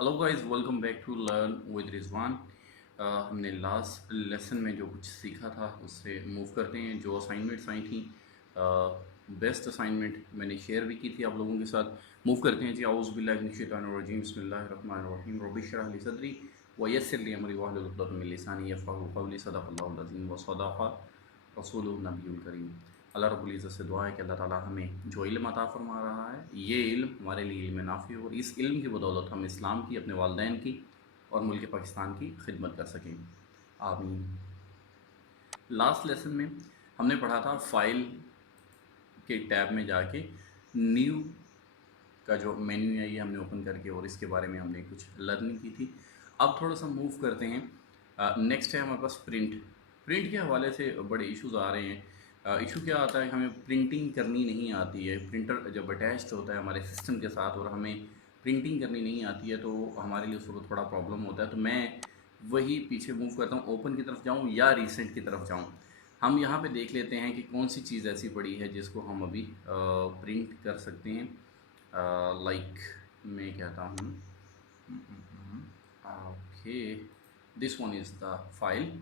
Hello guys, welcome back to learn with Rizwan. हमने last lesson में जो कुछ सीखा था उससे मूव करते हैं। जो असाइनमेंट्स आई थी, बेस्ट असाइनमेंट मैंने शेयर भी की थी आप लोगों के साथ। मूव करते हैं जी। औज़ु बिल्लाहि मिनश शैतानिर रजीम, बिस्मिल्लाहिर रहमानिर रहीम, रब्बि इश्रह ली सदरी व यस्सिर ली अमरी वहलुल उक़दतम मिन लिसानी यफ़क़हू क़ौली, सदक़ल्लाहुल अज़ीम व सदक़ रसूलुहुन नबियुल करीम। अल्लाह रब्बुल इज़्ज़त से दुआ है कि अल्लाह ताला हमें जो इल्म अता फ़रमा रहा है, ये इल्म हमारे लिए इल्म नाफ़ी हो और इस इल्म की बदौलत हम इस्लाम की, अपने वालिदैन की और मुल्क पाकिस्तान की खिदमत कर सकें। आमीन। लास्ट लेसन में हमने पढ़ा था फ़ाइल के टैब में जाके न्यू का जो मेन्यू है ये हमने ओपन करके और इसके बारे में हमने कुछ लर्निंग की थी। अब थोड़ा सा मूव करते हैं। नेक्स्ट है हमारे पास प्रिंट। प्रिंट के हवाले से बड़े इश्यूज़ आ रहे हैं। इशू क्या आता है कि हमें प्रिंटिंग करनी नहीं आती है। प्रिंटर जब अटैच्ड होता है हमारे सिस्टम के साथ और हमें प्रिंटिंग करनी नहीं आती है तो हमारे लिए उस वक्त थोड़ा प्रॉब्लम होता है। तो मैं वही पीछे मूव करता हूँ, ओपन की तरफ जाऊँ या रिसेंट की तरफ जाऊँ। हम यहाँ पे देख लेते हैं कि कौन सी चीज़ ऐसी पड़ी है जिसको हम अभी प्रिंट कर सकते हैं। लाइक मैं कहता हूँ okay, this one is the file.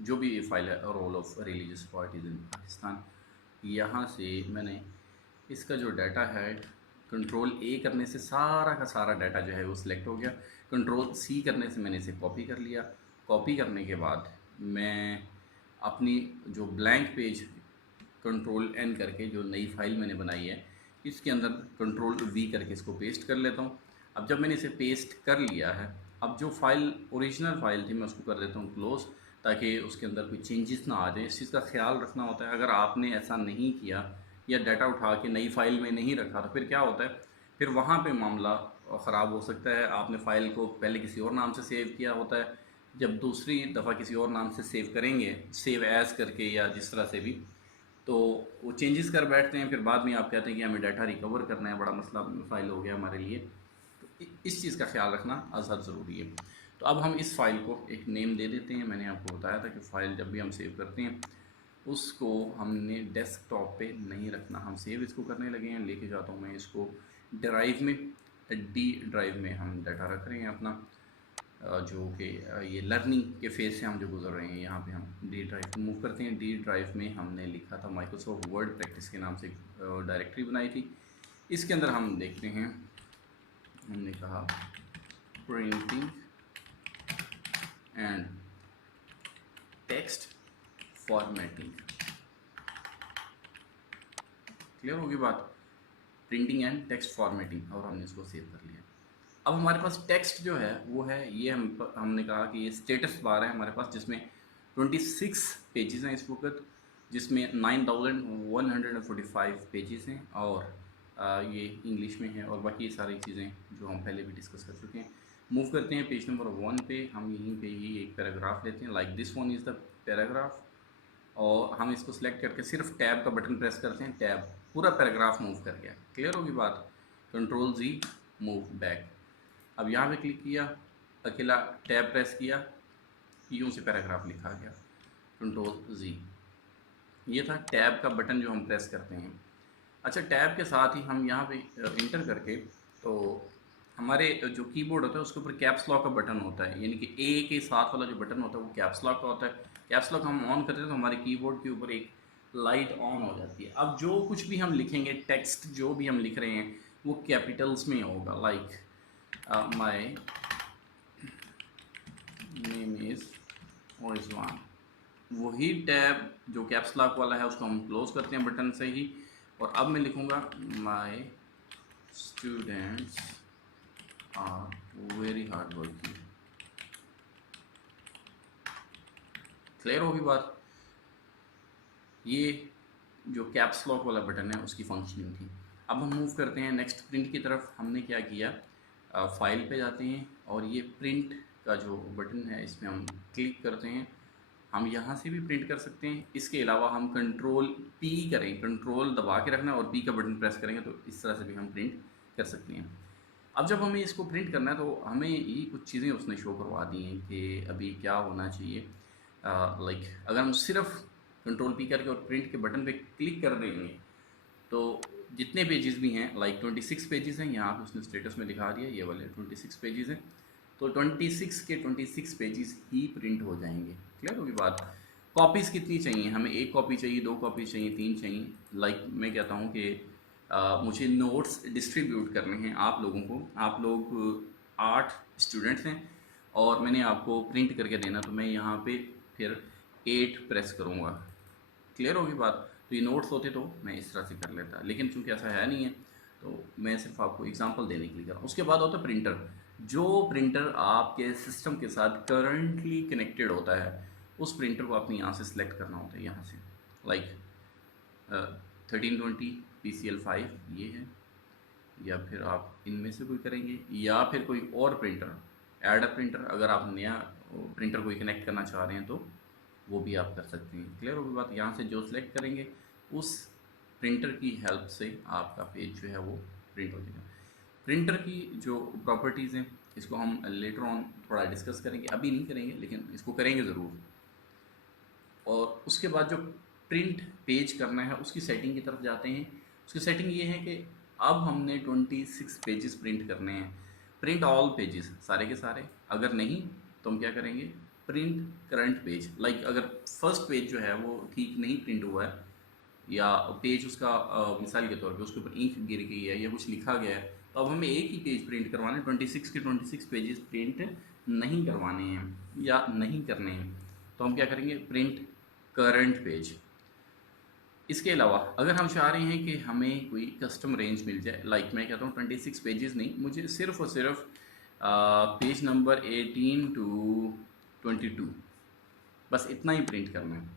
जो भी ये फाइल है, role of religious parties in Pakistan, यहाँ से मैंने इसका जो डाटा है कंट्रोल ए करने से सारा का सारा डाटा जो है वो सिलेक्ट हो गया। कंट्रोल सी करने से मैंने इसे कॉपी कर लिया। कॉपी करने के बाद मैं अपनी जो ब्लैंक पेज कंट्रोल एन करके जो नई फाइल मैंने बनाई है इसके अंदर कंट्रोल वी करके इसको पेस्ट कर लेता हूँ। अब जब मैंने इसे पेस्ट कर लिया है, अब जो फाइल ओरिजिनल फाइल थी मैं उसको कर देता हूँ क्लोज़, ताकि उसके अंदर कोई चेंजेस ना आ जाए। इस चीज़ का ख्याल रखना होता है। अगर आपने ऐसा नहीं किया या डाटा उठा के नई फाइल में नहीं रखा तो फिर क्या होता है, फिर वहाँ पे मामला ख़राब हो सकता है। आपने फ़ाइल को पहले किसी और नाम से सेव किया होता है, जब दूसरी दफ़ा किसी और नाम से सेव करेंगे, सेव एज़ करके या जिस तरह से भी, तो वो चेंजेस कर बैठते हैं। फिर बाद में आप कहते हैं कि हमें डाटा रिकवर करना है, बड़ा मसला फ़ाइल हो गया हमारे लिए। तो इस चीज़ का ख्याल रखना अज़हद ज़रूरी है। तो अब हम इस फ़ाइल को एक नेम दे देते हैं। मैंने आपको बताया था कि फ़ाइल जब भी हम सेव करते हैं उसको हमने डेस्कटॉप पे नहीं रखना। हम सेव इसको करने लगे हैं, लेके जाता हूँ मैं इसको ड्राइव में। डी ड्राइव में हम डाटा रख रहे हैं अपना, जो कि ये लर्निंग के फेज़ से हम जो गुजर रहे हैं। यहाँ पे हम डी ड्राइव को मूव करते हैं। डी ड्राइव में हमने लिखा था माइक्रोसॉफ्ट वर्ड प्रैक्टिस के नाम से डायरेक्टरी बनाई थी। इसके अंदर हम देखते हैं, हमने कहा printing and text formatting. Clear होगी बात? प्रिंटिंग एंड टेक्स्ट फॉर्मेटिंग, और हमने इसको सेव कर लिया। अब हमारे पास टेक्स्ट जो है वो है ये, हमने कहा कि ये स्टेटस बार है हमारे पास, जिसमें 26 पेजेस हैं इस वक्त, जिसमें 9145 पेजेस हैं और ये इंग्लिश में है और बाकी ये सारी चीज़ें जो हम पहले भी डिस्कस कर चुके हैं। मूव करते हैं पेज नंबर 1 पे। हम यहीं पे ही एक पैराग्राफ लेते हैं, like this one is the paragraph, और हम इसको सिलेक्ट करके सिर्फ टैब का बटन प्रेस करते हैं। टैब, पूरा पैराग्राफ मूव कर गया। क्लियर होगी बात? कंट्रोल जी, मूव बैक। अब यहाँ पे क्लिक किया, अकेला टैब प्रेस किया, यूँ से पैराग्राफ लिखा गया। कंट्रोल जी, ये था टैब का बटन जो हम प्रेस करते हैं। अच्छा, टैब के साथ ही हम यहाँ पे इंटर करके, तो हमारे जो कीबोर्ड होता है उसके ऊपर कैप्स लॉक का बटन होता है, यानी कि ए के साथ वाला जो बटन होता है वो कैप्स लॉक का होता है। कैप्स लॉक हम ऑन करते हैं तो हमारे कीबोर्ड के ऊपर एक लाइट ऑन हो जाती है। अब जो कुछ भी हम लिखेंगे, टेक्स्ट जो भी हम लिख रहे हैं वो कैपिटल्स में होगा। Like my name is Rizwan. वही टैब जो कैप्स लॉक वाला है उसको हम क्लोज करते हैं बटन से ही, और अब मैं लिखूँगा my students are very hard working. Clear होगी बात? ये जो कैप्स लॉक वाला बटन है उसकी फंक्शनिंग थी। अब हम मूव करते हैं नेक्स्ट प्रिंट की तरफ। हमने क्या किया, फाइल पे जाते हैं और ये प्रिंट का जो बटन है इसमें हम क्लिक करते हैं। हम यहाँ से भी प्रिंट कर सकते हैं। इसके अलावा हम कंट्रोल पी करें, कंट्रोल दबा के रखना और पी का बटन प्रेस करेंगे तो इस तरह से भी हम प्रिंट कर सकते हैं। अब जब हमें इसको प्रिंट करना है तो हमें ये कुछ चीज़ें उसने शो करवा दी हैं कि अभी क्या होना चाहिए। लाइक अगर हम सिर्फ कंट्रोल पी करके और प्रिंट के बटन पे क्लिक कर देंगे तो जितने पेजेस भी हैं, लाइक 26 पेजेस हैं, यहाँ पे उसने स्टेटस में दिखा दिया ये वाले 26 पेजेस हैं, तो 26 के 26 पेजेस ही प्रिंट हो जाएंगे। क्लियर होगी बात। कॉपीज़ कितनी चाहिए हमें? एक कॉपी चाहिए, दो कॉपी चाहिए, तीन चाहिए? लाइक मैं कहता हूँ कि मुझे नोट्स डिस्ट्रीब्यूट करने हैं आप लोगों को। आप लोग 8 स्टूडेंट्स हैं और मैंने आपको प्रिंट करके देना, तो मैं यहाँ पे फिर 8 प्रेस करूँगा। क्लियर होगी बात। तो ये नोट्स होते तो मैं इस तरह से कर लेता, लेकिन चूंकि ऐसा है नहीं है तो मैं सिर्फ आपको एग्जांपल देने के लिए कर रहा हूँ। उसके बाद होता है प्रिंटर। जो प्रिंटर आपके सिस्टम के साथ करंटली कनेक्टेड होता है, उस प्रिंटर को आपने यहाँ से सिलेक्ट करना होता है, यहाँ से लाइक 1320 PCL5 ये है, या फिर आप इनमें से कोई करेंगे, या फिर कोई और प्रिंटर, ऐड अ प्रिंटर। अगर आप नया प्रिंटर कोई कनेक्ट करना चाह रहे हैं तो वो भी आप कर सकते हैं। क्लियर होगी बात। यहाँ से जो सिलेक्ट करेंगे उस प्रिंटर की हेल्प से आपका पेज जो है वो प्रिंट हो जाएगा। प्रिंटर की जो प्रॉपर्टीज़ हैं इसको हम लेटर ऑन थोड़ा डिस्कस करेंगे, अभी नहीं करेंगे लेकिन इसको करेंगे ज़रूर। और उसके बाद जो प्रिंट पेज करना है उसकी सेटिंग की तरफ जाते हैं। उसकी सेटिंग ये है कि अब हमने 26 पेजेस प्रिंट करने हैं। प्रिंट ऑल पेजेस, सारे के सारे। अगर नहीं तो हम क्या करेंगे, प्रिंट करंट पेज। लाइक अगर फर्स्ट पेज जो है वो ठीक नहीं प्रिंट हुआ है, या पेज उसका मिसाल के तौर पे उसके ऊपर इंक गिर गई है या कुछ लिखा गया है, तो अब हमें एक ही पेज प्रिंट करवाने, 26 के 26 पेजेस प्रिंट नहीं करवाने हैं या नहीं करने हैं, तो हम क्या करेंगे, प्रिंट करंट पेज। इसके अलावा अगर हम चाह रहे हैं कि हमें कोई कस्टम रेंज मिल जाए, लाइक मैं कहता हूँ 26 पेजेस नहीं, मुझे सिर्फ और सिर्फ पेज नंबर 18 to 22 बस इतना ही प्रिंट करना है।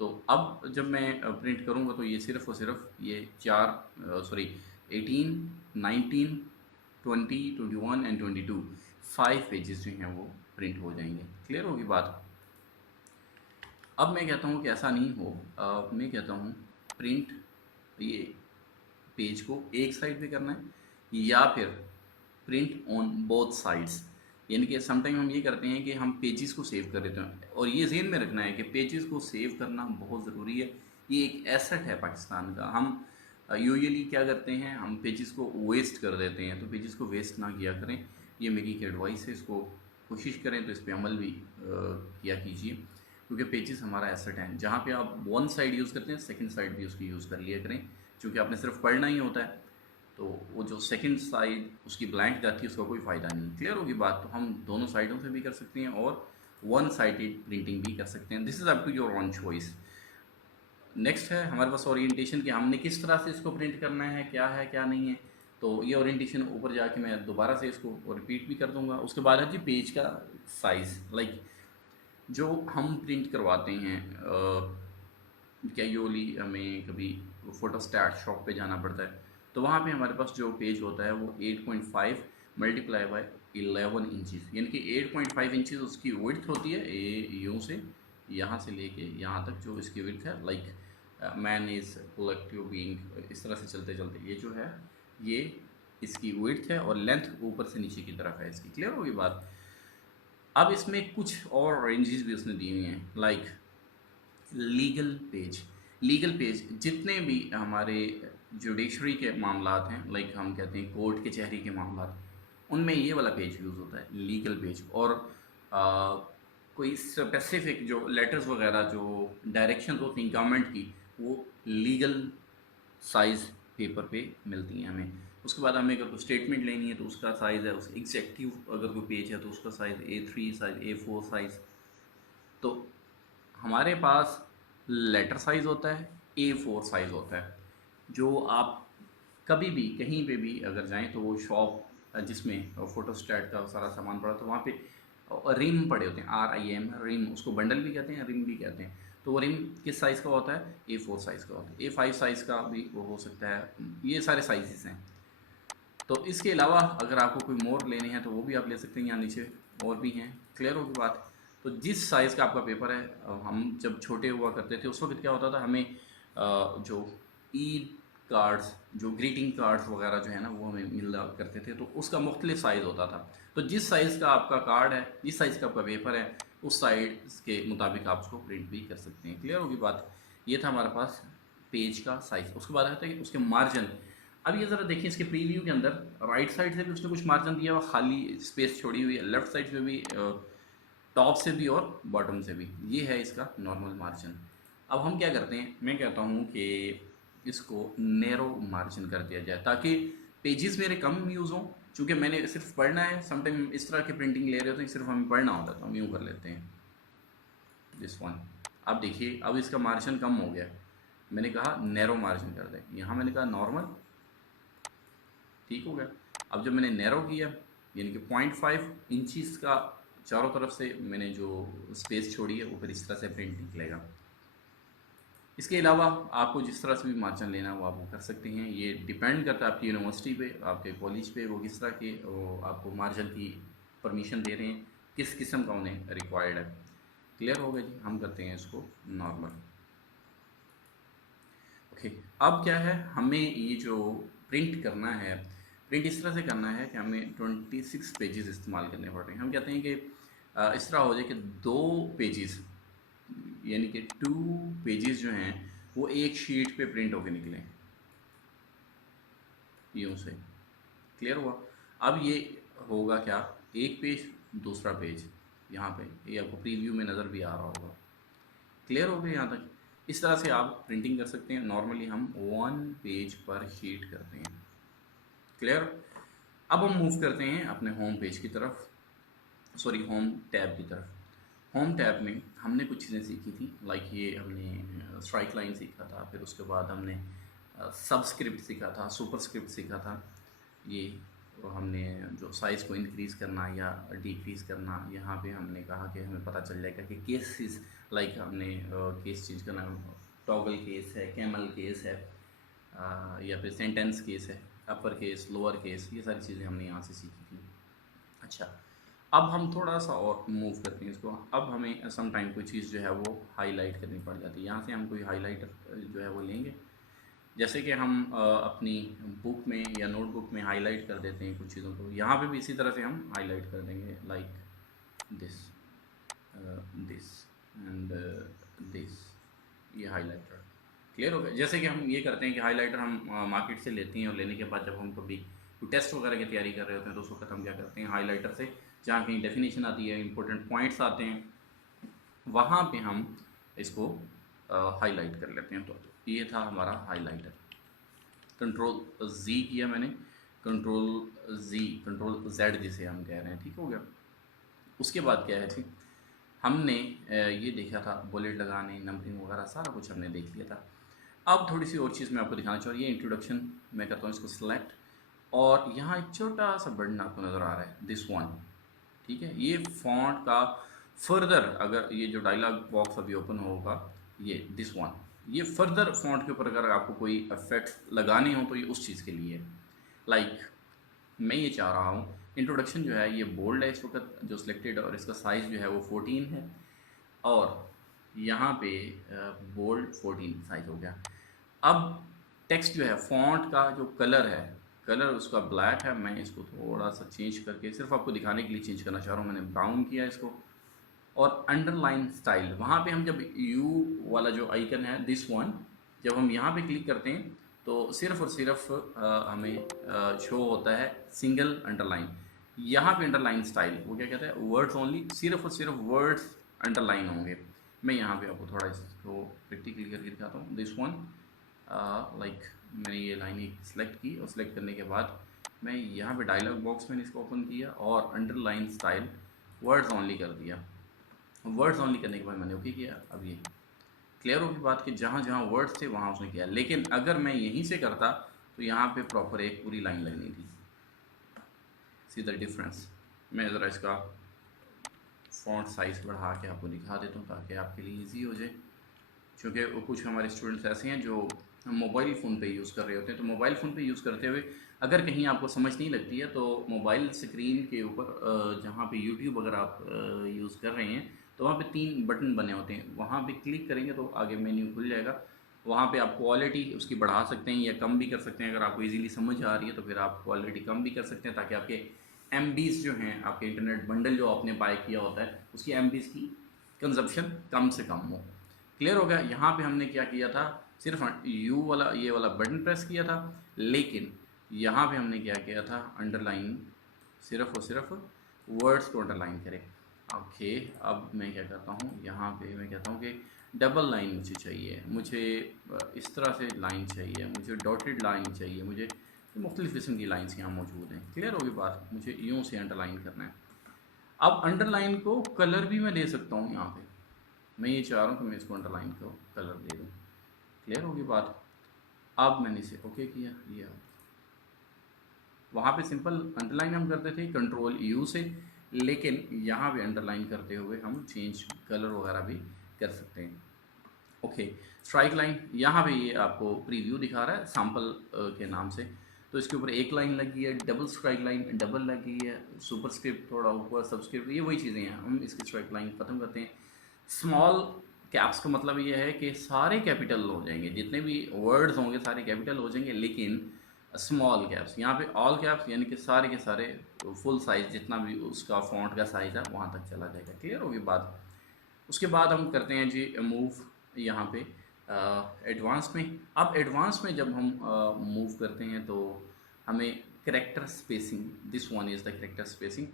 तो अब जब मैं प्रिंट करूँगा तो ये सिर्फ और सिर्फ ये 18, 19, 20, 21 एंड 22 5 पेजेस जो हैं वो प्रिंट हो जाएंगे। क्लियर होगी बात। अब मैं कहता हूँ कि ऐसा नहीं हो, मैं कहता हूँ प्रिंट ये पेज को एक साइड पे करना है या फिर प्रिंट ऑन बोथ साइड्स। यानी कि समटाइम हम ये करते हैं कि हम पेजेस को सेव कर देते हैं, और ये ज़हन में रखना है कि पेजेस को सेव करना बहुत ज़रूरी है। ये एक एसेट है पाकिस्तान का। हम यूजुअली क्या करते हैं, हम पेजेस को वेस्ट कर देते हैं, तो पेजेस को वेस्ट ना किया करें। ये मेरी एक एडवाइस है, इसको कोशिश करें तो इस पर अमल भी किया कीजिए, क्योंकि पेजेस हमारा एसेट है। जहाँ पे आप वन साइड यूज़ करते हैं, सेकंड साइड भी उसकी यूज़ कर लिया करें, क्योंकि आपने सिर्फ पढ़ना ही होता है, तो वो जो सेकंड साइड उसकी ब्लैंक जाती है उसका कोई फ़ायदा नहीं। क्लियर होगी बात। तो हम दोनों साइडों से भी कर सकते हैं और वन साइडेड प्रिंटिंग भी कर सकते हैं। This is up to your own choice. Next है हमारे पास ओरिएंटेशन, कि हमने किस तरह से इसको प्रिंट करना है, क्या है क्या नहीं है। तो ये ओरिएंटेशन ऊपर जाके मैं दोबारा से इसको रिपीट भी कर दूंगा। उसके बाद है जी पेज का साइज़। लाइक जो हम प्रिंट करवाते हैं, कैजुअली हमें कभी फोटोस्टैट शॉप पे जाना पड़ता है, तो वहाँ पे हमारे पास जो पेज होता है वो 8.5 मल्टीप्लाई बाय 11 इंचज़, यानी कि 8.5 इंचज़ उसकी विड्थ होती है। यूँ से यहाँ से लेके यहाँ तक जो इसकी विड्थ है, like man is collective being, इस तरह से चलते चलते ये जो है ये इसकी विड्थ है, और लेंथ ऊपर से नीचे की तरफ है इसकी। क्लियर होगी बात। अब इसमें कुछ और रेंजेस भी उसने दी हुई हैं, like legal page. Legal page जितने भी हमारे जुडिशरी के मामलात हैं, लाइक हम कहते हैं कोर्ट कचहरी के मामलात, उनमें ये वाला पेज यूज़ होता है, लीगल पेज। और कोई स्पेसिफिक जो लेटर्स वगैरह जो डायरेक्शन होती हैं गवर्नमेंट की, वो लीगल साइज़ पेपर पे मिलती हैं हमें। उसके बाद हमें अगर कोई स्टेटमेंट लेनी है तो उसका साइज़ है, उस एग्जेक्टिव अगर कोई पेज है तो उसका size A3 size, A4 size. तो हमारे पास लेटर साइज़ होता है, A4 साइज़ होता है। जो आप कभी भी कहीं पे भी अगर जाएं तो वो शॉप जिसमें फ़ोटोस्टैट का सारा सामान पड़ा, तो वहाँ पे रिम पड़े होते हैं, RIM रिम, उसको बंडल भी कहते हैं, रिम भी कहते हैं। तो वो रिम किस साइज़ का होता है, A4 साइज़ का होता है। A5 साइज़ का भी वो हो सकता है। ये सारे साइज़ हैं। तो इसके अलावा अगर आपको कोई मोर लेने हैं तो वो भी आप ले सकते हैं, यहाँ नीचे और भी हैं। क्लियर होगी बात। तो जिस साइज़ का आपका पेपर है, हम जब छोटे हुआ करते थे उस वक्त क्या होता था, हमें जो ईद कार्ड्स, जो ग्रीटिंग कार्ड्स वगैरह जो है ना वो हमें मिला करते थे, तो उसका मुख्तलिफ साइज़ होता था। तो जिस साइज़ का आपका कार्ड है, जिस साइज़ का आपका पेपर है, उस साइज़ के मुताबिक आप उसको प्रिंट भी कर सकते हैं। क्लियर होगी बात। ये था हमारे पास पेज का साइज़, उसके बाद आता है कि उसके मार्जिन। अब ये ज़रा देखिए इसके प्रीव्यू के अंदर राइट साइड से भी उसने कुछ मार्जिन दिया हुआ, खाली स्पेस छोड़ी हुई है, लेफ़्ट साइड से भी, टॉप से भी और बॉटम से भी। ये है इसका नॉर्मल मार्जिन। अब हम क्या करते हैं, मैं कहता हूँ कि इसको नैरो मार्जिन कर दिया जाए ताकि पेजेस मेरे कम यूज़ हों। चूँकि मैंने सिर्फ पढ़ना है, समटाइम इस तरह की प्रिंटिंग ले रहे होते हैं, सिर्फ हमें पढ़ना होता है, तो हम यूँ कर लेते हैं दिस वन। अब देखिए अब इसका मार्जिन कम हो गया, मैंने कहा नैरो मार्जिन कर दें, यहाँ मैंने कहा नॉर्मल, ठीक हो गया। अब जब मैंने नैरो किया यानी कि 0.5 इंचज़ का चारों तरफ से मैंने जो स्पेस छोड़ी है वो फिर इस तरह से प्रिंट निकलेगा। इसके अलावा आपको जिस तरह से भी मार्जिन लेना है वो आप वो कर सकते हैं। ये डिपेंड करता है आपकी यूनिवर्सिटी पे, आपके कॉलेज पे, वो किस तरह के वो आपको मार्जिन की परमिशन दे रहे हैं, किस किस्म का उन्हें रिक्वायर्ड है। क्लियर हो गया जी। हम करते हैं इसको नॉर्मल। ओके, अब क्या है, हमें ये जो प्रिंट करना है, प्रिंट इस तरह से करना है कि हमें 26 पेजेस इस्तेमाल करने पड़ रहे हैं। हम कहते हैं कि इस तरह हो जाए कि 2 पेजेस यानी कि 2 पेजेस जो हैं वो एक शीट पे प्रिंट होके निकलें, यूँ से। क्लियर हुआ। अब ये होगा क्या, एक पेज दूसरा पेज, यहाँ पे ये आपको प्रीव्यू में नज़र भी आ रहा होगा। क्लियर हो गया यहाँ तक। इस तरह से आप प्रिंटिंग कर सकते हैं। नॉर्मली हम 1 पेज पर शीट करते हैं। क्लियर। अब हम मूव करते हैं अपने होम पेज की तरफ, सॉरी होम टैब की तरफ। होम टैब में हमने कुछ चीज़ें सीखी थी, लाइक ये हमने स्ट्राइक लाइन सीखा था, फिर उसके बाद हमने सबस्क्रिप्ट सीखा था, सुपरस्क्रिप्ट सीखा था। ये हमने जो साइज़ को इंक्रीज़ करना या डिक्रीज़ करना, यहाँ पे हमने कहा कि हमें पता चल जाएगा कि केसेस, लाइक हमने केस चेंज करना, टॉगल केस है, कैमल केस है, या फिर सेंटेंस केस है, अपर केस, लोअर केस, ये सारी चीज़ें हमने यहाँ से सीखी थी। अच्छा, अब हम थोड़ा सा और मूव करते हैं इसको। अब हमें सम टाइम कोई चीज़ जो है वो हाईलाइट करनी पड़ जाती है। यहाँ से हम कोई हाईलाइटर जो है वो लेंगे, जैसे कि हम अपनी बुक में या नोटबुक में हाईलाइट कर देते हैं कुछ चीज़ों को, यहाँ पे भी इसी तरह से हम हाईलाइट कर देंगे, like this, this and this, ये हाईलाइटर। क्लियर हो गया। जैसे कि हम ये करते हैं कि हाईलाइटर हम मार्केट से लेते हैं और लेने के बाद जब हम कभी कोई टेस्ट वगैरह की तैयारी कर रहे होते हैं तो उस वक्त हम क्या करते हैं, हाईलाइटर से जहाँ कहीं डेफिनेशन आती है, इंपॉर्टेंट पॉइंट्स आते हैं, वहाँ पे हम इसको हाईलाइट कर लेते हैं। तो ये था हमारा हाईलाइटर। कंट्रोल Z किया मैंने, कंट्रोल Z जिसे हम कह रहे हैं, ठीक हो गया। उसके बाद क्या है, ठीक, हमने ये देखा था बुलेट लगाने, नंबरिंग वगैरह सारा कुछ हमने देख लिया था। अब थोड़ी सी और चीज़ मैं आपको दिखाना चाहूँ। ये इंट्रोडक्शन मैं करता हूँ, इसको सिलेक्ट, और यहाँ एक छोटा सा बटन आपको नज़र आ रहा है, दिस वन, ठीक है। ये फॉन्ट का फर्दर, अगर ये जो डायलॉग बॉक्स अभी ओपन होगा, ये दिस वन, ये फर्दर फॉन्ट के ऊपर अगर आपको कोई इफेक्ट लगाने हो तो ये उस चीज़ के लिए, लाइक मैं ये चाह रहा हूँ इंट्रोडक्शन जो है ये बोल्ड है इस वक्त जो सिलेक्टेड, और इसका साइज़ जो है वो 14 है, और यहाँ पे बोल्ड 14 साइज हो गया। अब टेक्स्ट जो है, फॉन्ट का जो कलर है, कलर उसका ब्लैक है, मैं इसको थोड़ा सा चेंज करके सिर्फ आपको दिखाने के लिए चेंज करना चाह रहा हूँ, मैंने ब्राउन किया इसको। और अंडरलाइन स्टाइल, वहाँ पे हम जब यू वाला जो आइकन है दिस वन, जब हम यहाँ पे क्लिक करते हैं तो सिर्फ और सिर्फ हमें शो होता है सिंगल अंडरलाइन। यहाँ पे अंडरलाइन स्टाइल वो क्या कहता है, वर्ड्स ओनली, सिर्फ और सिर्फ वर्ड्स अंडरलाइन होंगे। मैं यहाँ पे आपको थोड़ा इसको प्रैक्टिकली करके दिखाता हूँ। दिस वन, लाइक मैंने ये लाइन सेलेक्ट की, और सेलेक्ट करने के बाद मैं यहाँ पे डायलॉग बॉक्स में इसको ओपन किया और अंडरलाइन स्टाइल वर्ड्स ओनली कर दिया। वर्ड्स ओनली करने के बाद मैंने ओके किया। अब ये क्लियर होगी बात कि जहाँ जहाँ वर्ड्स थे वहाँ उसने किया, लेकिन अगर मैं यहीं से करता तो यहाँ पे प्रॉपर एक पूरी लाइन लगनी थी। See the difference. मैं ज़रा इसका फ़ॉन्ट साइज़ बढ़ा के आपको दिखा देता हूँ ताकि आपके लिए इजी हो जाए, क्योंकि कुछ हमारे स्टूडेंट्स ऐसे हैं जो मोबाइल फ़ोन पे यूज़ कर रहे होते हैं। तो मोबाइल फ़ोन पे यूज़ करते हुए अगर कहीं आपको समझ नहीं लगती है तो मोबाइल स्क्रीन के ऊपर जहाँ पे यूट्यूब अगर आप यूज़ कर रहे हैं तो वहाँ पे 3 बटन बने होते हैं, वहाँ पे क्लिक करेंगे तो आगे मेन्यू खुल जाएगा। वहाँ पे आप क्वालिटी उसकी बढ़ा सकते हैं या कम भी कर सकते हैं। अगर आपको इजीली समझ आ रही है तो फिर आप क्वालिटी कम भी कर सकते हैं ताकि आपके MBs जो हैं, आपके इंटरनेट बंडल जो आपने बाय किया होता है उसकी MBs की कंजप्शन कम से कम हो। क्लियर हो गया। यहाँ पे हमने क्या किया था, सिर्फ यू वाला ये वाला बटन प्रेस किया था, लेकिन यहाँ पे हमने क्या किया था, अंडरलाइन, सिर्फ और सिर्फ वर्ड्स को अंडरलाइन करें। ओके, अब मैं क्या करता हूँ, यहाँ पे मैं कहता हूँ कि डबल लाइन मुझे चाहिए, मुझे इस तरह से लाइन चाहिए, मुझे डॉटेड लाइन चाहिए, मुझे मुख्तलिफ़ किस्म की लाइन्स यहाँ मौजूद हैं। क्लियर होगी बात, मुझे यूँ से अंडरलाइन करना है। अब अंडरलाइन को कलर भी मैं दे सकता हूँ, यहाँ पे मैं ये चाह रहा हूँ कि मैं इसको अंडरलाइन को कलर दे दूँ। क्लियर होगी बात। अब मैंने इसे ओके किया, ये वहाँ पे सिंपल अंडरलाइन हम करते थे कंट्रोल यू से, लेकिन यहाँ पे अंडरलाइन करते हुए हम चेंज कलर वगैरह भी कर सकते हैं। ओके, स्ट्राइक लाइन, यहाँ पे ये आपको प्रीव्यू दिखा रहा है सैम्पल के नाम से। तो इसके ऊपर एक लाइन लगी है, डबल स्ट्राइक लाइन डबल लगी है, सुपरस्क्रिप्ट थोड़ा ऊपर, सबस्क्रिप्ट, ये वही चीज़ें हैं। हम इसकी स्ट्राइक लाइन ख़त्म करते हैं। स्मॉल कैप्स का मतलब ये है कि सारे कैपिटल हो जाएंगे, जितने भी वर्ड्स होंगे सारे कैपिटल हो जाएंगे, लेकिन स्मॉल कैप्स, यहाँ पे ऑल कैप्स यानी कि सारे के सारे फुल साइज़ जितना भी उसका फॉन्ट का साइज़ है वहाँ तक चला जाएगा। क्लियर होगी बात। उसके बाद हम करते हैं जी मूव, यहाँ पे एडवांस में। अब एडवांस में जब हम मूव करते हैं तो हमें character spacing, this one is the character spacing,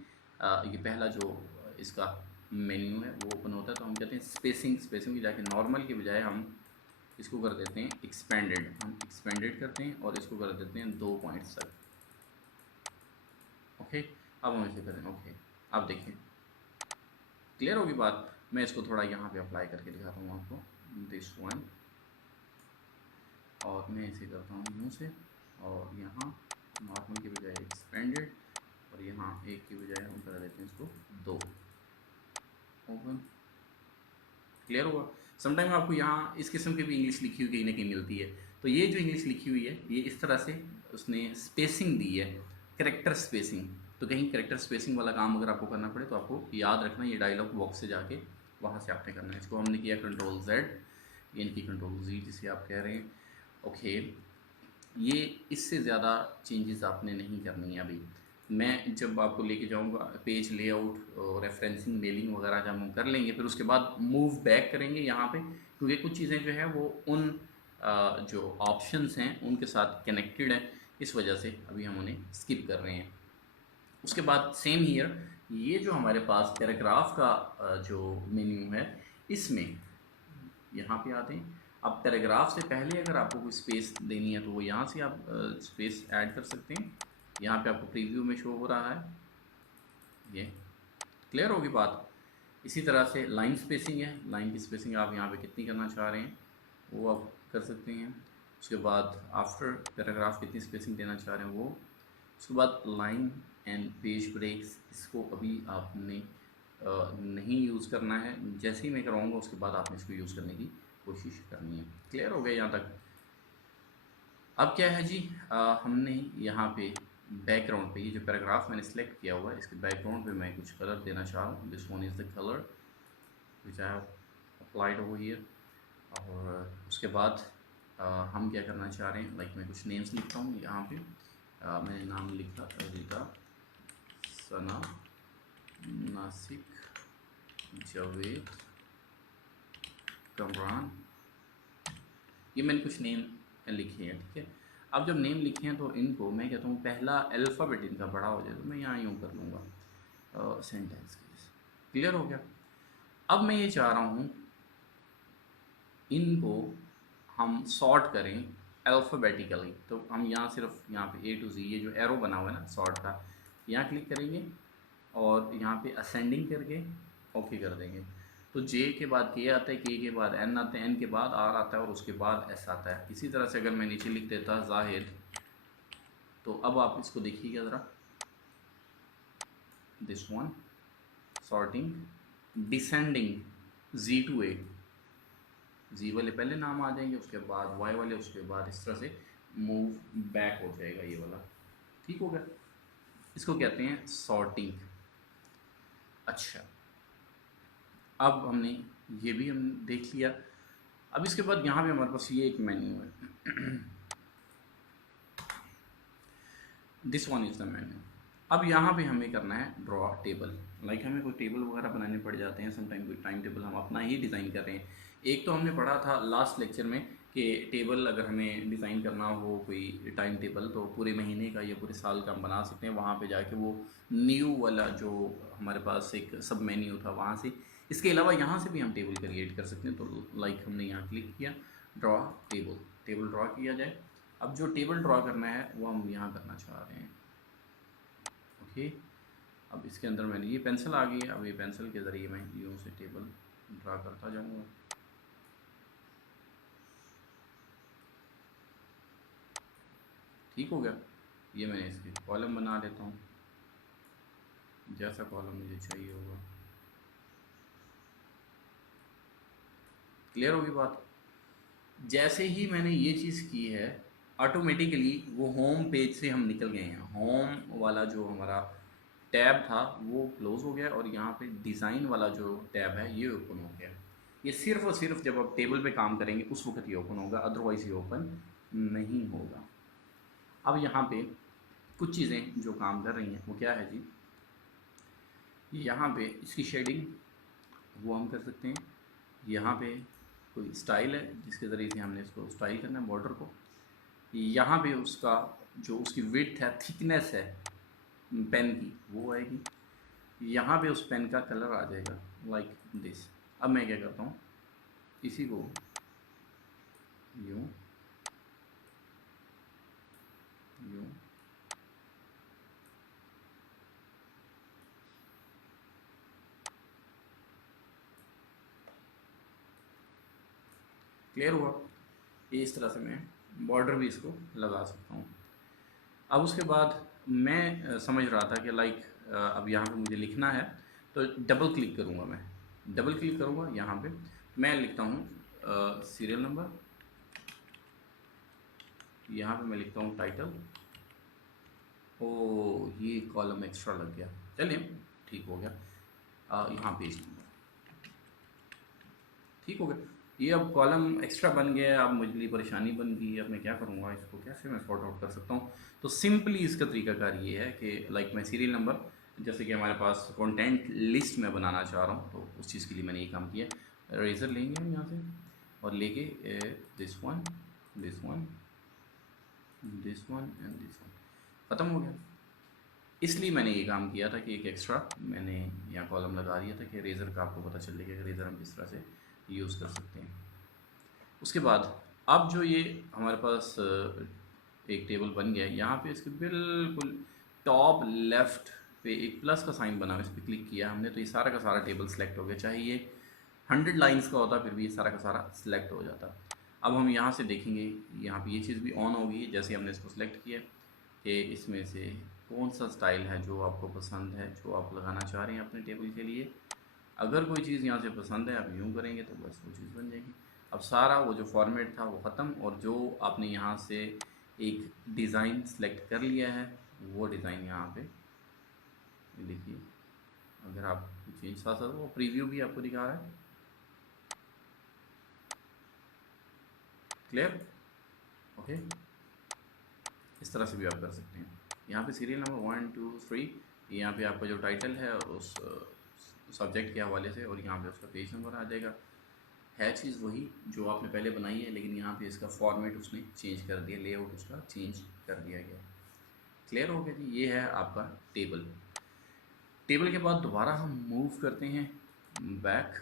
ये पहला जो इसका मेन्यू है वो ओपन होता है, तो हम कहते हैं स्पेसिंग की जाके नॉर्मल के बजाय हम इसको कर देते हैं एक्सपेंडेड, हम एक्सपेंडेड करते हैं और इसको कर देते हैं 2 पॉइंट्स तक। ओके, अब हम इसे करें ओके, अब देखिए क्लियर होगी बात। मैं इसको थोड़ा यहाँ पे अप्लाई करके दिखाता हूँ आपको, दिस वन, और मैं इसे करता हूँ यूँ से, और यहाँ नॉर्मल के बजाय एक्सपेंडेड, और यहाँ एक की बजाय हम कर देते हैं इसको 2 ओपन। क्लियर हुआ। समटाइम आपको यहाँ इस किस्म की भी इंग्लिश लिखी हुई कहीं ना कहीं मिलती है, तो ये जो इंग्लिश लिखी हुई है ये इस तरह से उसने स्पेसिंग दी है, करेक्टर स्पेसिंग। तो कहीं करेक्टर स्पेसिंग वाला काम अगर आपको करना पड़े तो आपको याद रखना, ये डायलॉग बॉक्स से जाके वहाँ से आपने करना है। इसको हमने किया कंट्रोल Z, यानी कि कंट्रोल Z जिसे आप कह रहे हैं। ओके, ये इससे ज़्यादा चेंजेस आपने नहीं करनी है अभी। मैं जब आपको लेके जाऊंगा पेज लेआउट और रेफरेंसिंग मेलिंग वगैरह जब हम कर लेंगे, फिर उसके बाद मूव बैक करेंगे यहाँ पे, क्योंकि कुछ चीज़ें जो है वो उन जो ऑप्शंस हैं उनके साथ कनेक्टेड हैं, इस वजह से अभी हम उन्हें स्किप कर रहे हैं। उसके बाद सेम हियर, ये जो हमारे पास पैराग्राफ का जो मेन्यू है, इसमें यहाँ पे आते हैं। अब पैराग्राफ से पहले अगर आपको कोई स्पेस देनी है तो वो यहाँ से आप स्पेस ऐड कर सकते हैं। यहाँ पे आपको प्रीव्यू में शो हो रहा है, ये क्लियर होगी बात। इसी तरह से लाइन स्पेसिंग है, लाइन की स्पेसिंग आप यहाँ पे कितनी करना चाह रहे हैं वो आप कर सकते हैं। उसके बाद आफ्टर पैराग्राफ कितनी स्पेसिंग देना चाह रहे हैं वो। उसके बाद लाइन एंड पेज ब्रेक्स, इसको अभी आपने नहीं यूज़ करना है, जैसे ही मैं कराऊँगा उसके बाद आपने इसको यूज़ करने की कोशिश करनी है। क्लियर हो गया यहाँ तक। अब क्या है जी, हमने यहाँ पे बैकग्राउंड पे ये जो पैराग्राफ मैंने सेलेक्ट किया हुआ है, इसके बैकग्राउंड पे मैं कुछ कलर देना चाह रहा हूँ। This one is the colour which I have applied over here. और उसके बाद हम क्या करना चाह रहे हैं, लाइक मैं कुछ नेम्स लिखता हूँ यहाँ पे। मैंने नाम लिखा रिता, सना, नासिक, जावेद, कमरान, ये मैंने कुछ नेम लिखे हैं, ठीक है। अब जब नेम लिखे हैं तो इनको मैं कहता हूँ पहला अल्फ़ाबेट इनका बड़ा हो जाए, तो मैं यहाँ यूँ कर लूँगा सेंटेंस केस। क्लियर हो गया। अब मैं ये चाह रहा हूँ इनको हम सॉर्ट करें अल्फ़ाबेटिकली, तो हम यहाँ सिर्फ यहाँ पे A to Z ये जो एरो बना हुआ है ना सॉर्ट का, यहाँ क्लिक करेंगे और यहाँ पे असेंडिंग करके ओके कर देंगे। तो J के बाद K आता है, K के बाद N आता है, N के बाद R आता है और उसके बाद S आता है। इसी तरह से अगर मैं नीचे लिख देता जाहिद, तो अब आप इसको देखिएगा ज़रा, this one sorting descending Z to A, Z वाले पहले नाम आ जाएंगे, उसके बाद Y वाले, उसके बाद इस तरह से मूव बैक हो जाएगा ये वाला। ठीक हो गया, इसको कहते हैं सॉर्टिंग। अच्छा, अब हमने ये भी हम देख लिया। अब इसके बाद यहाँ पे हमारे पास ये एक मेन्यू है, this one is the menu. अब यहाँ पे हमें करना है ड्रॉ टेबल, लाइक हमें कोई टेबल वगैरह बनाने पड़ जाते हैं, समटाइम कोई टाइम टेबल हम अपना ही डिज़ाइन कर रहे हैं। एक तो हमने पढ़ा था लास्ट लेक्चर में कि टेबल अगर हमें डिज़ाइन करना हो कोई टाइम टेबल तो पूरे महीने का या पूरे साल का हम बना सकते हैं। वहाँ पे जाके वो न्यू वाला जो हमारे पास एक सब मेन्यू था वहाँ से, इसके अलावा यहाँ से भी हम टेबल क्रिएट कर सकते हैं। तो लाइक हमने यहाँ क्लिक किया, ड्रॉ टेबल, टेबल ड्रॉ किया जाए। अब जो टेबल ड्रॉ करना है वो हम यहाँ करना चाह रहे हैं। ओके, अब इसके अंदर मैंने ये पेंसिल आ गई है। अब ये पेंसिल के ज़रिए मैं यूँ से टेबल ड्रा करता जाऊँगा। ठीक हो गया। ये मैंने इसके कॉलम बना लेता हूँ, जैसा कॉलम मुझे चाहिए होगा। क्लियर होगी बात। जैसे ही मैंने ये चीज़ की है, ऑटोमेटिकली वो होम पेज से हम निकल गए हैं। होम वाला जो हमारा टैब था वो क्लोज़ हो गया और यहाँ पे डिज़ाइन वाला जो टैब है ये ओपन हो गया। ये सिर्फ़ और सिर्फ जब आप टेबल पे काम करेंगे उस वक्त ये ओपन होगा, अदरवाइज़ ये ओपन नहीं होगा। अब यहाँ पे कुछ चीज़ें जो काम कर रही हैं वो क्या है जी, यहाँ पे इसकी शेडिंग वो हम कर सकते हैं। यहाँ पे कोई स्टाइल है जिसके ज़रिए से हमने इसको स्टाइल करना है बॉर्डर को। यहाँ पे उसका जो उसकी विड्थ है, थिकनेस है पेन की, वो आएगी। यहाँ पे उस पेन का कलर आ जाएगा लाइक दिस। अब मैं क्या करता हूँ, इसी को यूँ यूँ क्लियर हुआ। ये इस तरह से मैं बॉर्डर भी इसको लगा सकता हूँ। अब उसके बाद मैं समझ रहा था कि लाइक अब यहाँ पे मुझे लिखना है तो डबल क्लिक करूँगा। मैं डबल क्लिक करूँगा, यहाँ पे मैं लिखता हूँ सीरियल नंबर, यहाँ पे मैं लिखता हूँ टाइटल। ओ, ये कॉलम एक्स्ट्रा लग गया, चलिए ठीक हो गया। यहाँ पेज नंबर ठीक हो गया। ये अब कॉलम एक्स्ट्रा बन गया, अब मुझे लिए परेशानी बन गई। अब मैं क्या करूँगा, इसको कैसे मैं सॉर्ट आउट कर सकता हूँ। तो सिंपली इसका तरीकाकार ये है कि लाइक मैं सीरियल नंबर, जैसे कि हमारे पास कंटेंट लिस्ट में बनाना चाह रहा हूँ तो उस चीज़ के लिए मैंने ये काम किया। रेजर लेंगे हम यहाँ से और लेके this one this one this one and this one, ख़त्म हो गया। इसलिए मैंने ये काम किया था कि एक एक्स्ट्रा मैंने यहाँ कॉलम लगा दिया था कि रेज़र का आपको पता चल कि रेज़र हम किस तरह से यूज़ कर सकते हैं। उसके बाद अब जो ये हमारे पास एक टेबल बन गया है, यहाँ पे इसके बिल्कुल टॉप लेफ़्ट पे एक प्लस का साइन बना है, इस पर क्लिक किया हमने तो ये सारा का सारा टेबल सेलेक्ट हो गया। चाहे ये 100 लाइन्स का होता फिर भी ये सारा का सारा सिलेक्ट हो जाता। अब हम यहाँ से देखेंगे, यहाँ पे ये चीज़ भी ऑन होगी जैसे हमने इसको सिलेक्ट किया कि इसमें से कौन सा स्टाइल है जो आपको पसंद है, जो आप लगाना चाह रहे हैं अपने टेबल के लिए। अगर कोई चीज़ यहाँ से पसंद है, आप यूँ करेंगे तो बस वो चीज़ बन जाएगी। अब सारा वो जो फॉर्मेट था वो ख़त्म, और जो आपने यहाँ से एक डिज़ाइन सेलेक्ट कर लिया है वो डिज़ाइन यहाँ पे देखिए, अगर आप चेंज साथ साथ वो प्रीव्यू भी आपको दिखा रहा है। Clear, okay. इस तरह से भी आप कर सकते हैं। यहाँ पे सीरियल नंबर 1 2 3, यहाँ पे आपका जो टाइटल है उस सब्जेक्ट के हवाले से, और यहाँ पे उसका पेज नंबर आ जाएगा। है चीज़ वही जो आपने पहले बनाई है, लेकिन यहाँ पे इसका फॉर्मेट उसने चेंज कर दिया, लेआउट उसका चेंज कर दिया गया। क्लियर हो गया जी, ये है आपका टेबल। टेबल के बाद दोबारा हम मूव करते हैं बैक,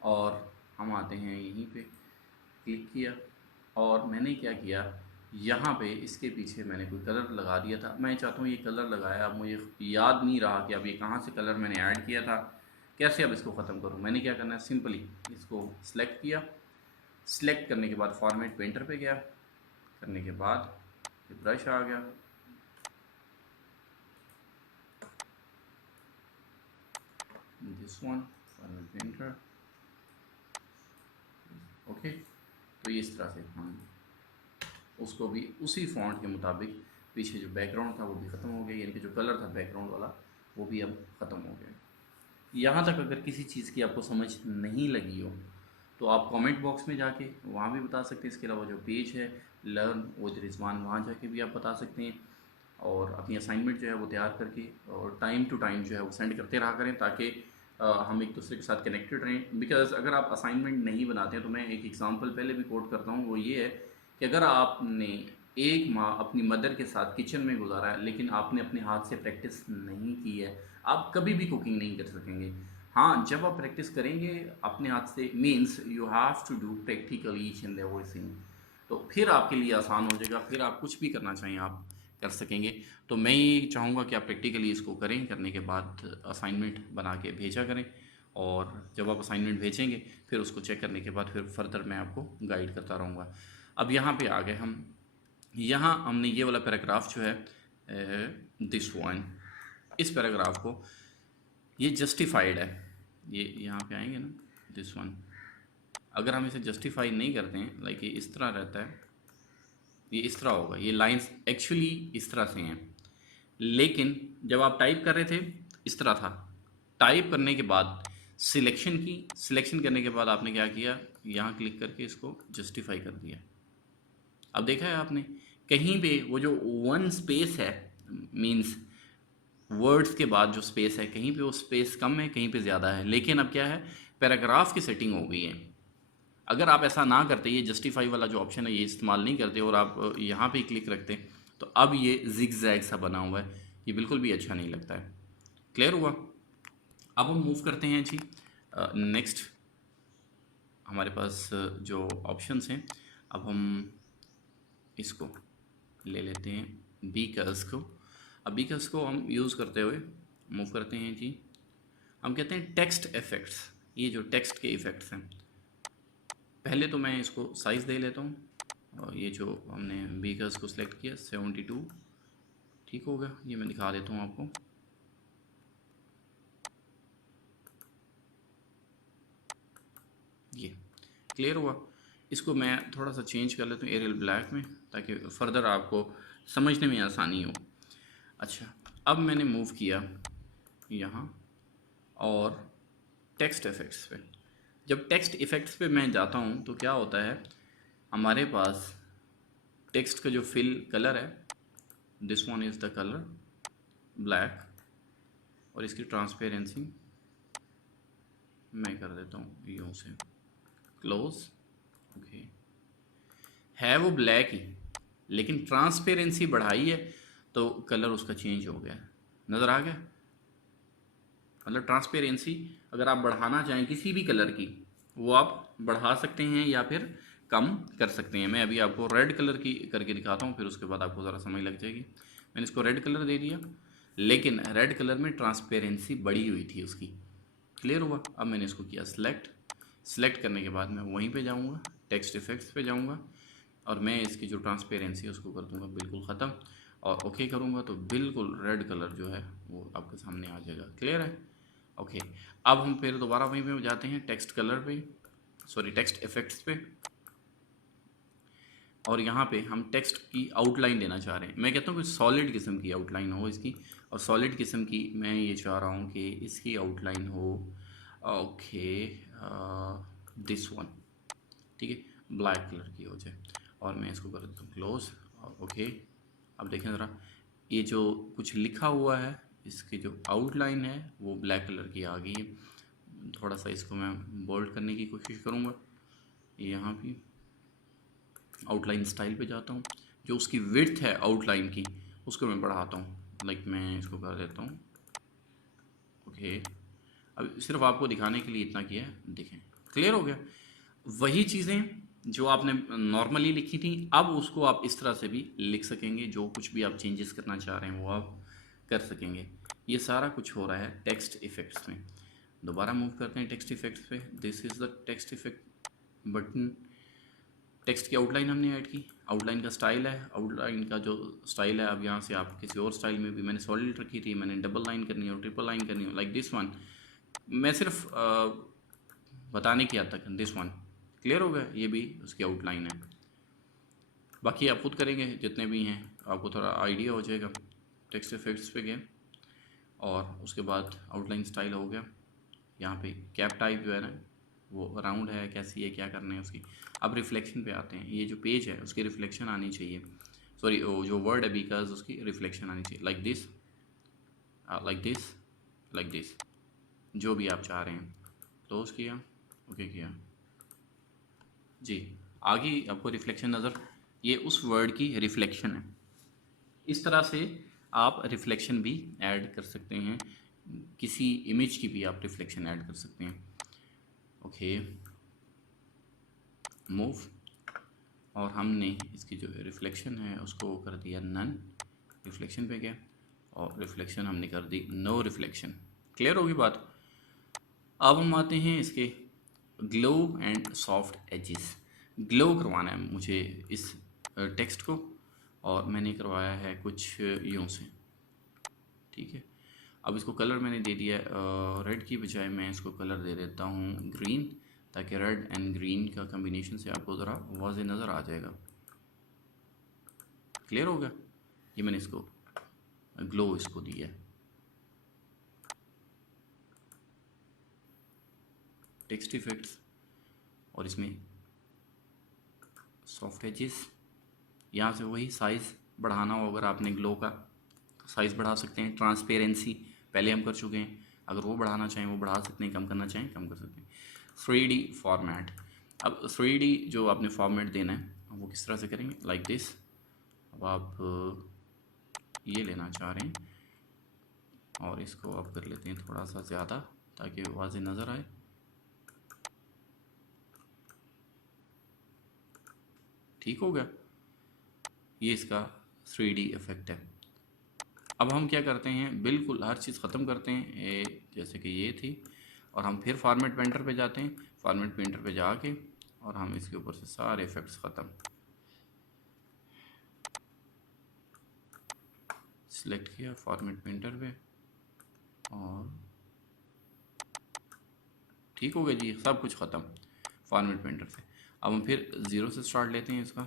और हम आते हैं यहीं पे, क्लिक किया और मैंने क्या किया, यहाँ पे इसके पीछे मैंने कोई कलर लगा दिया था। मैं चाहता हूँ ये कलर लगाया, अब मुझे याद नहीं रहा कि अब ये कहाँ से कलर मैंने ऐड किया था, कैसे अब इसको ख़त्म करूँ। मैंने क्या करना है, सिंपली इसको सिलेक्ट किया, सिलेक्ट करने के बाद फॉर्मेट पेंटर पे गया, करने के बाद ये ब्रश आ गया, this one format painter, okay. तो ये इस तरह से हम उसको भी उसी फॉन्ट के मुताबिक, पीछे जो बैकग्राउंड था वो भी ख़त्म हो गया, यानी कि जो कलर था बैकग्राउंड वाला वो भी अब ख़त्म हो गया। यहाँ तक अगर किसी चीज़ की आपको समझ नहीं लगी हो तो आप कमेंट बॉक्स में जाके वहाँ भी बता सकते हैं। इसके अलावा जो पेज है लर्न विद रिजवान, वहाँ जाके भी आप बता सकते हैं, और अपनी असाइनमेंट जो है वो तैयार करके और टाइम टू टाइम जो है वो सेंड करते रहा करें, ताकि हम एक दूसरे के साथ कनेक्टेड रहें। बिकॉज़ अगर आप असाइनमेंट नहीं बनाते हैं, तो मैं एक एग्ज़ाम्पल पहले भी कोट करता हूँ, वो ये है कि अगर आपने एक माह अपनी मदर के साथ किचन में गुजारा है, लेकिन आपने अपने हाथ से प्रैक्टिस नहीं की है, आप कभी भी कुकिंग नहीं कर सकेंगे। हाँ, जब आप प्रैक्टिस करेंगे अपने हाथ से, means you have to do practically each and everything, तो फिर आपके लिए आसान हो जाएगा, फिर आप कुछ भी करना चाहें आप कर सकेंगे। तो मैं ये चाहूँगा कि आप प्रैक्टिकली इसको करें, करने के बाद असाइनमेंट बना के भेजा करें, और जब आप असाइनमेंट भेजेंगे फिर उसको चेक करने के बाद फिर फर्दर मैं आपको गाइड करता रहूँगा। अब यहाँ पे आ गए हम, यहाँ हमने ये वाला पैराग्राफ जो है दिस वन, इस पैराग्राफ को, ये जस्टिफाइड है, ये यहाँ पे आएंगे ना, दिस वन, अगर हम इसे जस्टिफाई नहीं करते हैं, लाइक ये इस तरह रहता है, ये इस तरह होगा, ये लाइंस एक्चुअली इस तरह से हैं, लेकिन जब आप टाइप कर रहे थे इस तरह था। टाइप करने के बाद सिलेक्शन की, सिलेक्शन करने के बाद आपने क्या किया, यहाँ क्लिक करके इसको जस्टिफाई कर दिया। अब देखा है आपने, कहीं पे वो जो वन स्पेस है, मीन्स वर्ड्स के बाद जो स्पेस है, कहीं पे वो स्पेस कम है, कहीं पे ज़्यादा है, लेकिन अब क्या है, पैराग्राफ की सेटिंग हो गई है। अगर आप ऐसा ना करते, ये जस्टिफाई वाला जो ऑप्शन है ये इस्तेमाल नहीं करते, और आप यहाँ पे क्लिक रखते, तो अब ये जिग जैग सा बना हुआ है, ये बिल्कुल भी अच्छा नहीं लगता है। क्लियर हुआ? अब हम मूव करते हैं जी नेक्स्ट, हमारे पास जो ऑप्शंस हैं, अब हम इसको ले लेते हैं बीकर्स को। अब बीकर्स को हम यूज़ करते हुए मूव करते हैं जी, हम कहते हैं टेक्स्ट इफ़ेक्ट्स। ये जो टेक्स्ट के इफ़ेक्ट्स हैं, पहले तो मैं इसको साइज़ दे लेता हूँ, और ये जो हमने बीकर्स को सिलेक्ट किया 72 ठीक होगा, ये मैं दिखा देता हूँ आपको। ये क्लियर हुआ? इसको मैं थोड़ा सा चेंज कर लेता हूँ एरियल ब्लैक में, ताकि फर्दर आपको समझने में आसानी हो। अच्छा, अब मैंने मूव किया यहाँ और टेक्स्ट इफ़ेक्ट्स पे। जब टेक्स्ट इफ़ेक्ट्स पे मैं जाता हूँ तो क्या होता है, हमारे पास टेक्स्ट का जो फिल कलर है, this one is the colour black, और इसकी ट्रांसपेरेंसी मैं कर देता हूँ यूँ से क्लोज। ओके, है वो ब्लैक ही, लेकिन ट्रांसपेरेंसी बढ़ाई है तो कलर उसका चेंज हो गया, नज़र आ गया? मतलब ट्रांसपेरेंसी अगर आप बढ़ाना चाहें किसी भी कलर की, वो आप बढ़ा सकते हैं या फिर कम कर सकते हैं। मैं अभी आपको रेड कलर की करके दिखाता हूँ, फिर उसके बाद आपको ज़रा समझ लग जाएगी। मैंने इसको रेड कलर दे दिया, लेकिन रेड कलर में ट्रांसपेरेंसी बढ़ी हुई थी उसकी। क्लियर हुआ? अब मैंने इसको किया सिलेक्ट, सिलेक्ट करने के बाद मैं वहीं पे जाऊँगा, टेक्स्ट इफेक्ट्स पे जाऊँगा, और मैं इसकी जो ट्रांसपेरेंसी है उसको कर दूँगा बिल्कुल ख़त्म, और ओके करूँगा तो बिल्कुल रेड कलर जो है वो आपके सामने आ जाएगा। क्लियर है? ओके, अब हम फिर दोबारा वहीं पे जाते हैं टेक्स्ट कलर पे, सॉरी टेक्स्ट इफेक्ट्स पे, और यहाँ पे हम टेक्स्ट की आउटलाइन देना चाह रहे हैं। मैं कहता हूँ कि सॉलिड किस्म की आउटलाइन हो इसकी, और सॉलिड किस्म की मैं ये चाह रहा हूँ कि इसकी आउटलाइन हो, ओके, दिस वन, ठीक है, ब्लैक कलर की हो जाए, और मैं इसको कर देता हूँ क्लोज। ओके, अब देखें ज़रा, ये जो कुछ लिखा हुआ है इसकी जो आउटलाइन है वो ब्लैक कलर की आ गई है। थोड़ा सा इसको मैं बोल्ड करने की कोशिश करूँगा, यहाँ भी आउटलाइन स्टाइल पे जाता हूँ, जो उसकी विड्थ है आउटलाइन की उसको मैं बढ़ाता हूँ, लाइक मैं इसको कर देता हूँ ओके। अब सिर्फ आपको दिखाने के लिए इतना किया है, देखें क्लियर हो गया। वही चीज़ें जो आपने नॉर्मली लिखी थी, अब उसको आप इस तरह से भी लिख सकेंगे, जो कुछ भी आप चेंजेस करना चाह रहे हैं वो आप कर सकेंगे। ये सारा कुछ हो रहा है टेक्स्ट इफ़ेक्ट्स में। दोबारा मूव करते हैं टेक्स्ट इफ़ेक्ट्स पे, this is the text effect button. Text की आउटलाइन हमने ऐड की, आउटलाइन का स्टाइल है, आउटलाइन का जो स्टाइल है, अब यहाँ से आप किसी और स्टाइल में भी, मैंने सॉलिड रखी थी, मैंने डबल लाइन करनी हो, ट्रिपल लाइन करनी हो, लाइक दिस वन, मैं सिर्फ बताने की हद तक दिस वन। क्लियर हो गया? ये भी उसकी आउटलाइन है, बाकी आप खुद करेंगे जितने भी हैं, आपको थोड़ा आइडिया हो जाएगा। टेक्स्ट इफेक्ट्स पे गए और उसके बाद आउटलाइन स्टाइल हो गया। यहाँ पे कैप टाइप जो है ना वो राउंड है, कैसी है, क्या करना है उसकी। अब रिफ्लेक्शन पे आते हैं, ये जो पेज है उसकी रिफ्लेक्शन आनी चाहिए, सॉरी जो वर्ड है बिकॉज उसकी रिफ्लेक्शन आनी चाहिए, like this, like this, like this. जो भी आप चाह रहे हैं। क्लोज़ किया, ओके किया जी। आगे आपको रिफ्लेक्शन नज़र, ये उस वर्ड की रिफ्लेक्शन है। इस तरह से आप रिफ्लेक्शन भी ऐड कर सकते हैं, किसी इमेज की भी आप रिफ्लेक्शन ऐड कर सकते हैं। ओके, मूव, और हमने इसकी जो रिफ्लेक्शन है उसको कर दिया नन, रिफ्लेक्शन पे गया, और रिफ्लेक्शन हमने कर दी नो रिफ्लेक्शन। क्लियर होगी बात। अब हम आते हैं इसके glow and soft edges. Glow करवाना है मुझे इस टेक्स्ट को, और मैंने करवाया है कुछ यूँ से, ठीक है। अब इसको कलर मैंने दे दिया रेड की बजाय मैं इसको कलर दे देता हूँ ग्रीन, ताकि रेड एंड ग्रीन का कम्बिनेशन से आपको ज़रा वाज़े नज़र आ जाएगा। क्लियर हो गया। ये मैंने इसको ग्लो इसको दिया है। टेक्स्ट इफेक्ट्स, और इसमें सॉफ्ट एजेस, यहाँ से वही साइज़ बढ़ाना हो अगर आपने ग्लो का तो साइज़ बढ़ा सकते हैं। ट्रांसपेरेंसी पहले हम कर चुके हैं, अगर वो बढ़ाना चाहें वो बढ़ा सकते हैं, कम करना चाहें कम कर सकते हैं। 3D फॉर्मेट, अब 3D जो आपने फॉर्मेट देना है वो किस तरह से करेंगे, लाइक दिस। अब आप ये लेना चाह रहे हैं और इसको आप कर लेते हैं थोड़ा सा ज़्यादा ताकि वाज़े नज़र आए। ठीक हो गया, ये इसका 3D इफ़ेक्ट है। अब हम क्या करते हैं, बिल्कुल हर चीज़ ख़त्म करते हैं, जैसे कि ये थी, और हम फिर फॉर्मेट पेंटर पे जाते हैं। फॉर्मेट पेंटर पे जाके और हम इसके ऊपर से सारे इफ़ेक्ट्स ख़त्म, सिलेक्ट किया फॉर्मेट पेंटर पे, और ठीक हो गया जी, सब कुछ ख़त्म फॉर्मेट पेंटर से। अब हम फिर ज़ीरो से स्टार्ट लेते हैं इसका।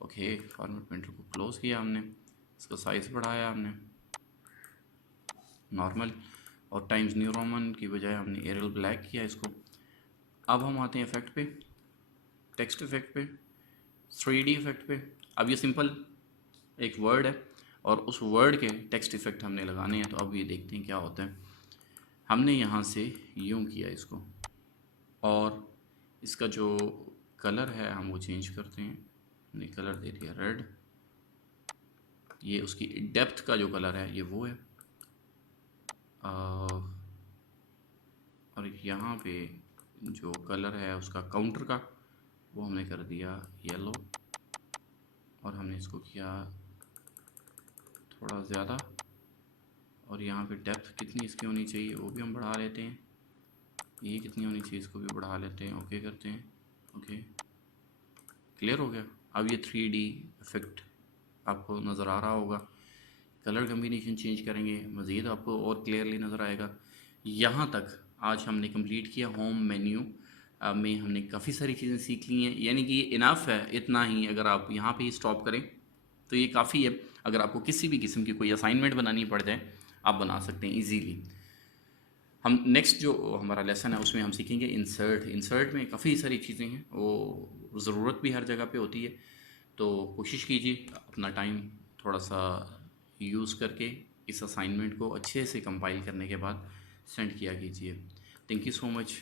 ओके, फॉर्मेट पेंटर को क्लोज़ किया हमने, इसका साइज़ बढ़ाया हमने नॉर्मल, और टाइम्स न्यू रोमन की बजाय हमने एरियल ब्लैक किया इसको। अब हम आते हैं इफ़ेक्ट पे, टेक्स्ट इफ़ेक्ट पे, 3D इफ़ेक्ट पे। अब ये सिंपल एक वर्ड है और उस वर्ड के टेक्स्ट इफ़ेक्ट हमने लगाने हैं, तो अब ये देखते हैं क्या होता है। हमने यहाँ से यूँ किया इसको, और इसका जो कलर है हम वो चेंज करते हैं। हमने कलर दे दिया रेड, ये उसकी डेप्थ का जो कलर है ये वो है, और यहाँ पे जो कलर है उसका काउंटर का वो हमने कर दिया येलो, और हमने इसको किया थोड़ा ज़्यादा, और यहाँ पे डेप्थ कितनी इसकी होनी चाहिए वो भी हम बढ़ा लेते हैं, ये कितनी होनी चाहिए इसको भी बढ़ा लेते हैं, ओके करते हैं, ओके। क्लियर हो गया। अब ये 3D इफ़ेक्ट आपको नज़र आ रहा होगा। कलर कम्बिनेशन चेंज करेंगे मज़ीद आपको और क्लियरली नज़र आएगा। यहाँ तक आज हमने कंप्लीट किया होम मेन्यू में, हमने काफ़ी सारी चीज़ें सीख ली हैं, यानी कि ये इनफ है, इतना ही अगर आप यहाँ पे ही स्टॉप करें तो ये काफ़ी है। अगर आपको किसी भी किस्म की कोई असाइनमेंट बनानी पड़ जाए आप बना सकते हैं ईजीली। हम नेक्स्ट जो हमारा लेसन है उसमें हम सीखेंगे इंसर्ट। इंसर्ट में काफ़ी सारी चीज़ें हैं, वो ज़रूरत भी हर जगह पे होती है, तो कोशिश कीजिए अपना टाइम थोड़ा सा यूज़ करके इस असाइनमेंट को अच्छे से कंपाइल करने के बाद सेंड किया कीजिए। Thank you so much.